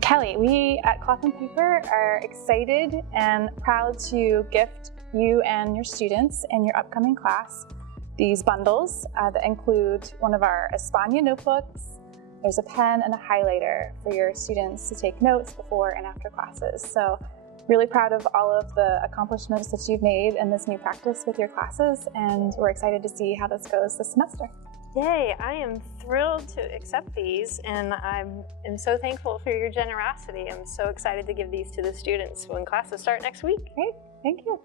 Kelly, we at Cloth and Paper are excited and proud to gift you and your students in your upcoming class these bundles that include one of our España notebooks. There's a pen and a highlighter for your students to take notes before and after classes. So really proud of all of the accomplishments that you've made in this new practice with your classes, and we're excited to see how this goes this semester. Yay, I am thrilled to accept these, and I am so thankful for your generosity. I'm so excited to give these to the students when classes start next week. Great, thank you.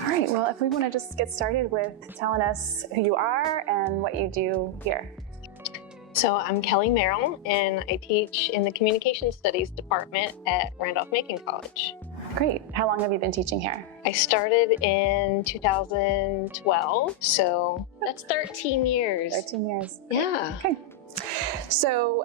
All right, well, if we want to just get started with telling us who you are and what you do here. So I'm Kelly Merrill, and I teach in the Communication Studies department at Randolph-Macon College. Great. How long have you been teaching here? I started in 2012, so that's 13 years. 13 years. Yeah. Okay. So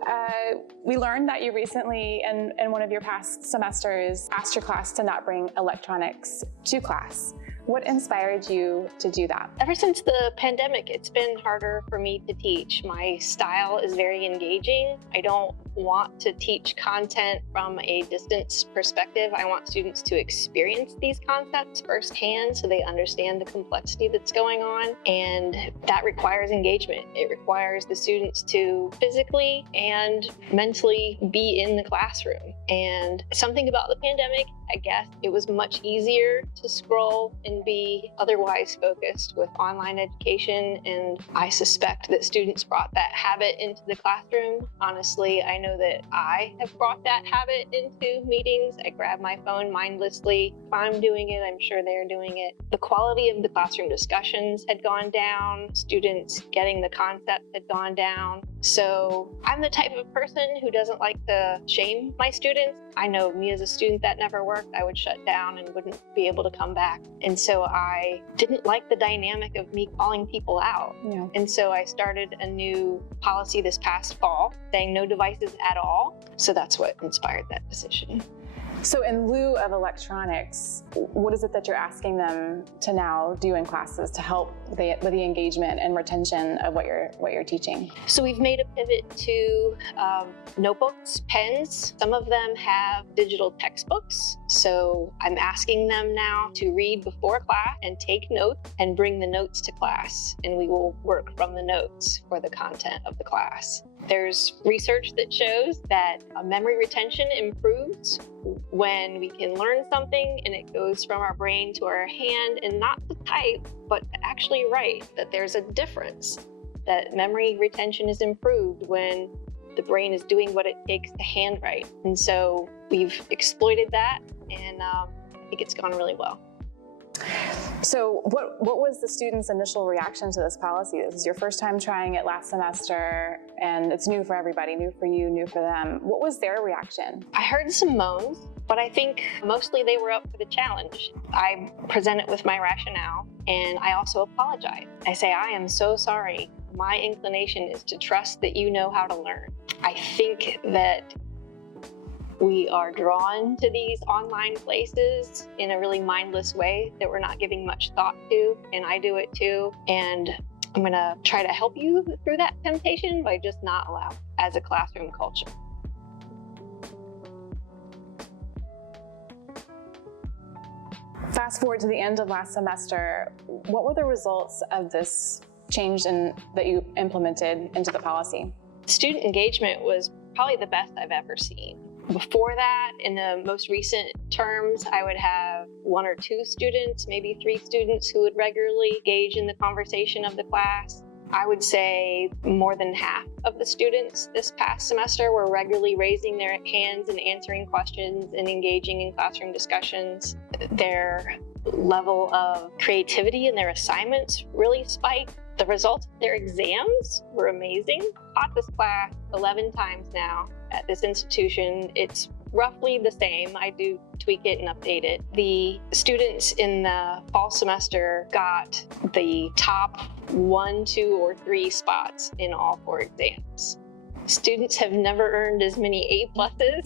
we learned that you recently, in one of your past semesters, asked your class to not bring electronics to class. What inspired you to do that? Ever since the pandemic, it's been harder for me to teach. My style is very engaging. I don't want to teach content from a distance perspective. I want students to experience these concepts firsthand so they understand the complexity that's going on, and that requires engagement. It requires the students to physically and mentally be in the classroom. And something about the pandemic, I guess it was much easier to scroll and be otherwise focused with online education, and I suspect that students brought that habit into the classroom. Honestly, I know that I have brought that habit into meetings. I grab my phone mindlessly. If I'm doing it, I'm sure they're doing it. The quality of the classroom discussions had gone down. Students getting the concept had gone down. So I'm the type of person who doesn't like to shame my students. I know me as a student that never worked. I would shut down and wouldn't be able to come back. And so I didn't like the dynamic of me calling people out. Yeah. And so I started a new policy this past fall saying no devices at all. So that's what inspired that decision. So in lieu of electronics, what is it that you're asking them to now do in classes to help with the engagement and retention of what you're teaching? So we've made a pivot to notebooks, pens. Some of them have digital textbooks. So I'm asking them now to read before class and take notes and bring the notes to class. And we will work from the notes for the content of the class. There's research that shows that memory retention improves when we can learn something and it goes from our brain to our hand, and not to type, but to actually write, that there's a difference, that memory retention is improved when the brain is doing what it takes to handwrite. And so we've exploited that, and I think it's gone really well. So what was the students' initial reaction to this policy? This is your first time trying it last semester, and it's new for everybody, new for you, new for them. What was their reaction? I heard some moans, but I think mostly they were up for the challenge. I present it with my rationale, and I also apologize. I say, I am so sorry. My inclination is to trust that you know how to learn. I think that we are drawn to these online places in a really mindless way that we're not giving much thought to, and I do it too. And I'm gonna try to help you through that temptation by just not allowing it as a classroom culture. Fast forward to the end of last semester, what were the results of this change that you implemented into the policy? Student engagement was probably the best I've ever seen. Before that, in the most recent terms, I would have 1 or 2 students, maybe 3 students who would regularly engage in the conversation of the class. I would say more than half of the students this past semester were regularly raising their hands and answering questions and engaging in classroom discussions. Their level of creativity in their assignments really spiked. The results of their exams were amazing. Taught this class 11 times now at this institution. It's roughly the same. I do tweak it and update it. The students in the fall semester got the top 1, 2, or 3 spots in all 4 exams. Students have never earned as many A+s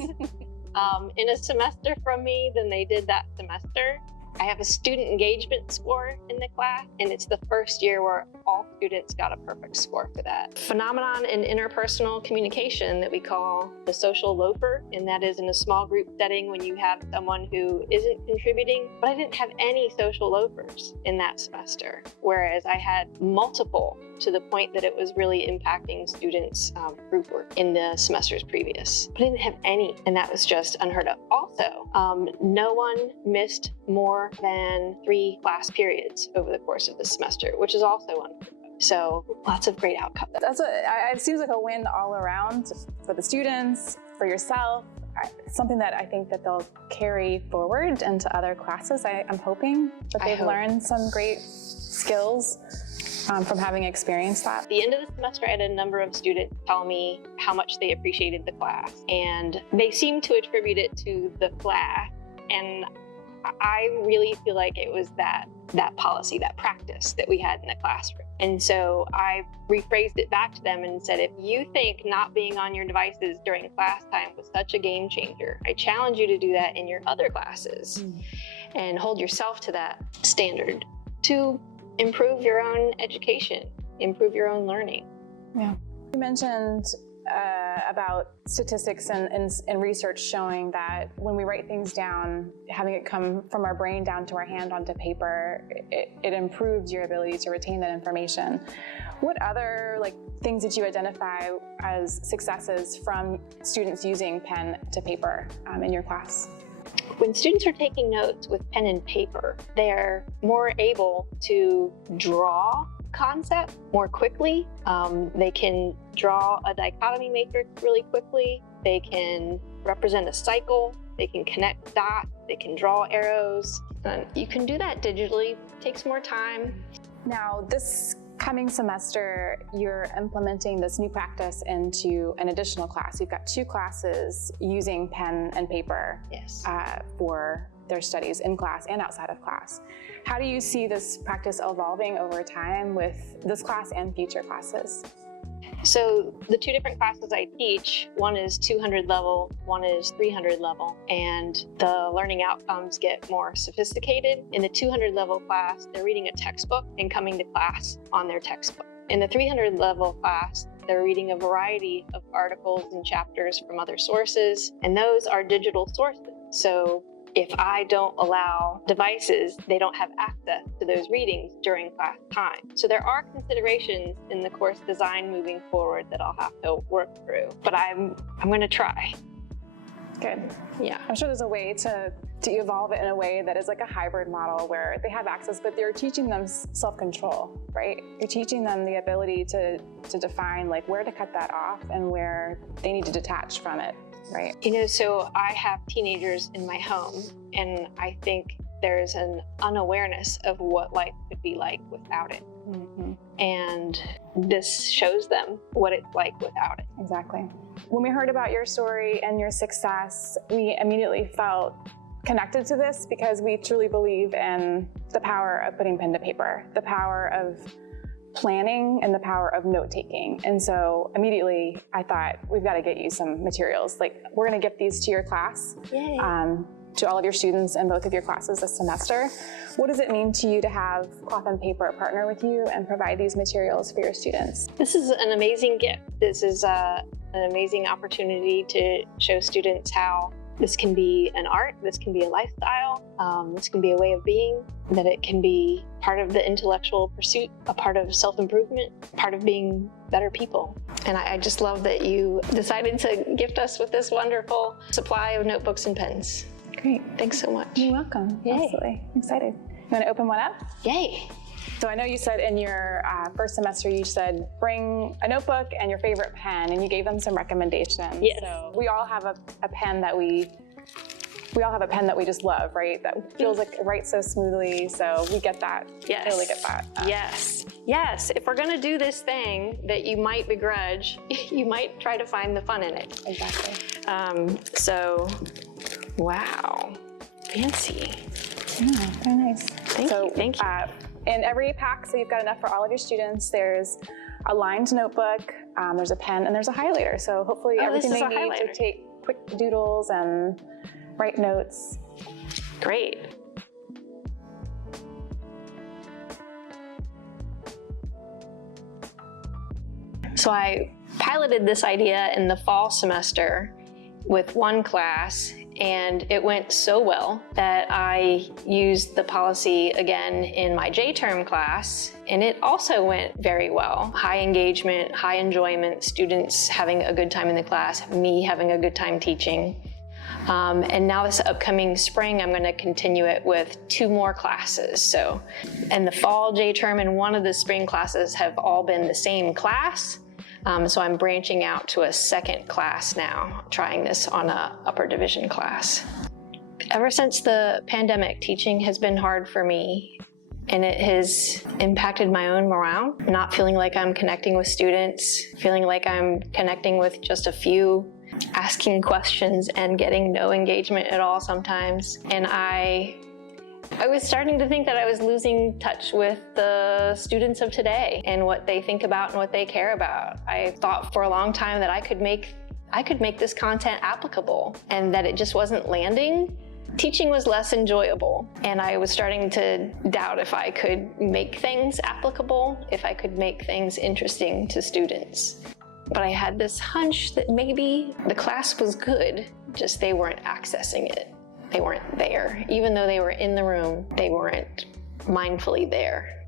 in a semester from me than they did that semester. I have a student engagement score in the class, and it's the first year where all students got a perfect score for that. Phenomenon in interpersonal communication that we call the social loafer, and that is in a small group setting when you have someone who isn't contributing. But I didn't have any social loafers in that semester, whereas I had multiple, to the point that it was really impacting students' group work in the semesters previous. But I didn't have any, and that was just unheard of. Also, no one missed more than 3 class periods over the course of the semester, which is also unheard of. So lots of great outcomes. It seems like a win all around for the students, for yourself. Something that I think that they'll carry forward into other classes. I'm hoping that they've learned some great skills from having experienced that. At the end of the semester, I had a number of students tell me how much they appreciated the class, and they seemed to attribute it to the class. And I really feel like it was that policy, that practice that we had in the classroom. And so I rephrased it back to them and said, if you think not being on your devices during class time was such a game changer, I challenge you to do that in your other classes and hold yourself to that standard to improve your own education, improve your own learning. Yeah. You mentioned about statistics and research showing that when we write things down, having it come from our brain down to our hand onto paper, it improves your ability to retain that information. What other things did you identify as successes from students using pen to paper in your class? When students are taking notes with pen and paper, they're more able to draw concept more quickly. They can draw a dichotomy matrix really quickly. They can represent a cycle. They can connect dots. They can draw arrows. You can do that digitally. It takes more time. Now, this coming semester, you're implementing this new practice into an additional class. You've got 2 classes using pen and paper for their studies in class and outside of class. How do you see this practice evolving over time with this class and future classes? So the 2 different classes I teach, one is 200 level, one is 300 level, and the learning outcomes get more sophisticated. In the 200 level class, they're reading a textbook and coming to class on their textbook. In the 300 level class, they're reading a variety of articles and chapters from other sources, and those are digital sources. So if I don't allow devices, they don't have access to those readings during class time. So there are considerations in the course design moving forward that I'll have to work through, but I'm going to try. Good. Yeah. I'm sure there's a way to evolve it in a way that is like a hybrid model where they have access, but you're teaching them self-control, right? You're teaching them the ability to define where to cut that off and where they need to detach from it. Right. So I have teenagers in my home, and I think there's an unawareness of what life could be like without it. Mm-hmm. And this shows them what it's like without it. Exactly. When we heard about your story and your success, we immediately felt connected to this because we truly believe in the power of putting pen to paper, the power of planning and the power of note-taking. And so immediately I thought, we've got to get you some materials. We're going to gift these to your class, to all of your students in both of your classes this semester. What does it mean to you to have Cloth and Paper partner with you and provide these materials for your students? This is an amazing gift. This is an amazing opportunity to show students how this can be an art, this can be a lifestyle, this can be a way of being, that it can be part of the intellectual pursuit, a part of self-improvement, part of being better people. And I just love that you decided to gift us with this wonderful supply of notebooks and pens. Great. Thanks so much. You're welcome. Yay. Absolutely. I'm excited. You want to open one up? Yay. So I know you said in your first semester, you said bring a notebook and your favorite pen, and you gave them some recommendations. Yes. So we all have a pen that we just love, right? That feels like it writes so smoothly. So we get that. Yes. Totally get that. Yes. Yes. If we're going to do this thing that you might begrudge, you might try to find the fun in it. Exactly. So Wow, fancy. Yeah, very nice. Thank you. In every pack, so you've got enough for all of your students, there's a lined notebook, there's a pen, and there's a highlighter. So hopefully everything they need to take quick doodles and write notes. Great. So I piloted this idea in the fall semester with one class, and it went so well that I used the policy again in my J-term class, and it also went very well. High engagement, high enjoyment, students having a good time in the class, me having a good time teaching. And now this upcoming spring, I'm going to continue it with 2 more classes. So, and the fall J-term and one of the spring classes have all been the same class. So I'm branching out to a second class now, trying this on a upper division class. Ever since the pandemic, teaching has been hard for me, and it has impacted my own morale. Not feeling like I'm connecting with students, feeling like I'm connecting with just a few, asking questions and getting no engagement at all sometimes. And I was starting to think that I was losing touch with the students of today and what they think about and what they care about. I thought for a long time that I could make this content applicable, and that it just wasn't landing. Teaching was less enjoyable, and I was starting to doubt if I could make things applicable, if I could make things interesting to students. But I had this hunch that maybe the class was good, just they weren't accessing it. They weren't there. Even though they were in the room, they weren't mindfully there.